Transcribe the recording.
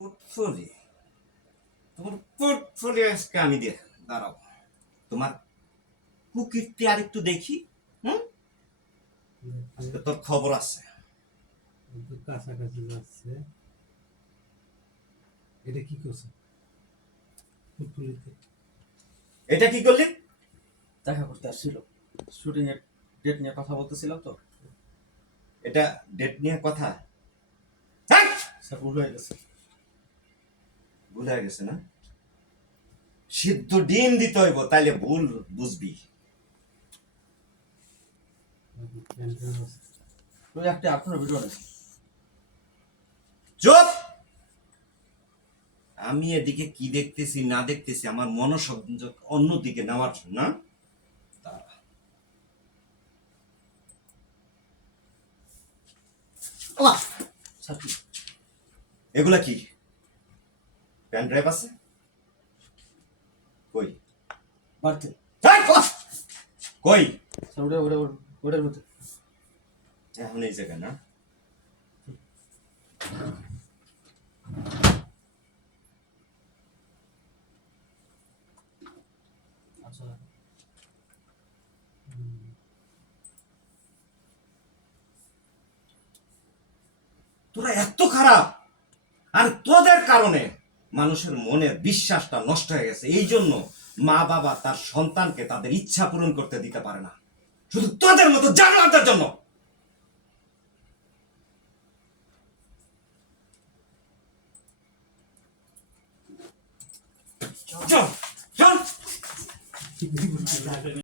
Portfolio, তোমার portfolio আজকে আমি দেখ দাঁড়াও, তোমার কুকীর্তি আর একটু দেখি। হুম, আজকে তোর খবর আছে। কাছাকাছি যাচ্ছে। এটা কি করছে? এটা কি করলি? দেখা করতে আসছিল, শুটিং এর ডেট নিয়ে কথা বলতেছিলাম তো। এটা ডেট নিয়ে কথা? স্যার ভুল হয়ে গেছে। ভুল হয়ে গেছে না? সিদ্ধ ডিম দিতে হইব, তাইলে ভুল বুঝবি। ওই একটা আপনার ভিডিও নেই। চুপ! আমি এদিকে কি দেখতেছি না দেখতেছি আমার মনোসংযোগ অন্যদিকে নেওয়ার জন্য না। স্যার কি এগুলা কি? পেন ড্রাইভ আছে কই? বাড়তে? কই? স্যার ওটা ওটা ওটার মধ্যে। এখন এই জায়গা না? আচ্ছা তোরা এত খারাপ, আর তোদের কারণে মানুষের মনের বিশ্বাসটা নষ্ট হয়ে গেছে। এই জন্য মা বাবা তার সন্তানকে তাদের ইচ্ছা পূরণ করতে দিতে পারে না, শুধু তোদের মতো জানোয়ারদের জন্য।